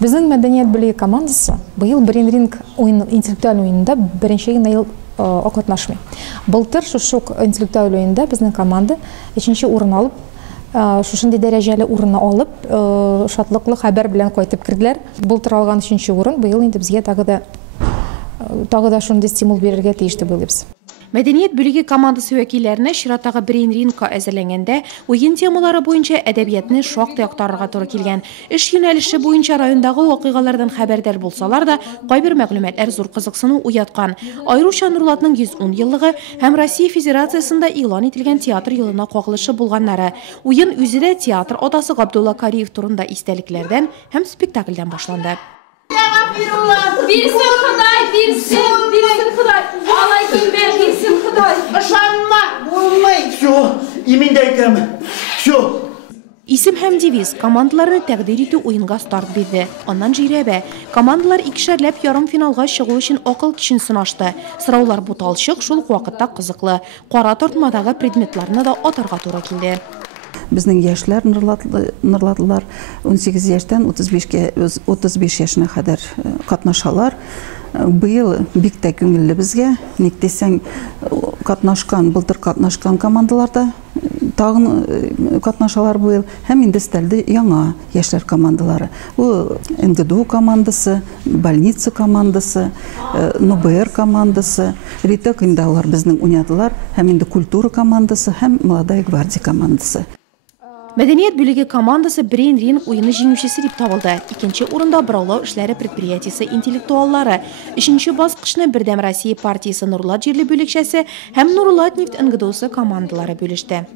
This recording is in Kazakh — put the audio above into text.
Біздің мәдениет білігі командасы бұйыл Brain Ring интеллектуаль ойынында бірінші айыл оқытнашмы. Былтыр шушук интеллектуаль ойында біздің команда үшінші орын алып, шушынды дәрежелі орынны алып, шатлықлы хабар білен қойтып кірділер. Былтыр алған үшінші орын бұйыл енді бізге тағы да шунды стимул берерге тиішті болыпсыз. Мәдениет бүлігі командасы вәкилләріне ширатағы Brain Ring'ка әзірленгенде ойын темалары бойынша әдәбиятны шоқтай ақтарырға туры келген. Іш юнәліші бойынша райондағы оқиғалардан хәбәрдар болсалар да, қайбір мәгълүматлар зур қызықсыны уятқан. Айруша Нурлатның 110 еллығы һәм Россия Федерациясында илан етілген театр елына қоғылышы болғаннары. Ойын үзіде театр отасы Ғабдулла Кариев турында истәліклерден һәм спектакльден башланды. Birsin Xuday, birsin Xuday. Alay kimbe, birsin Xuday. Işanma, olmay. Şu, imindeydim. Şu. İsim һәм девиз командаларны тәкъдир итү уенга старт бирде. Аннан җирәбә. Командалар икешәрләп ярым финалга чыгу өчен акыл көчен сынашты. Сораулар буталчык, шул вакытта кызыклы. Кара тартмадагы предметларны да атарга туры килде. Безнең яшьләр нырлатылар 18 яшьтән 35 яшенә кадәр катнашалар. Быел бик тә күңелле безгә. Ник дисәң, былтыр катнашкан командаларда тагын катнашалар быел. Һәм инде стәлде яңа яшьләр командалары. У НГДУ командасы, больница командасы, НУБР командасы, Ритек инде алар безнең уйнадылар. Һәм инде культура командасы, һәм Молодая гвардия командасы. Мәдениет бүлігі командасы Brain Ring ойыны жеңушесі деп табылды. Икенче орында Быраулау эшләре предприятиясы интеллектуаллары, үшінші басқышны Бердәм Россия партиясы Нурлат җирле бүлекчәсе һәм Нурлат нефть НГДУсы командалары бөлеште.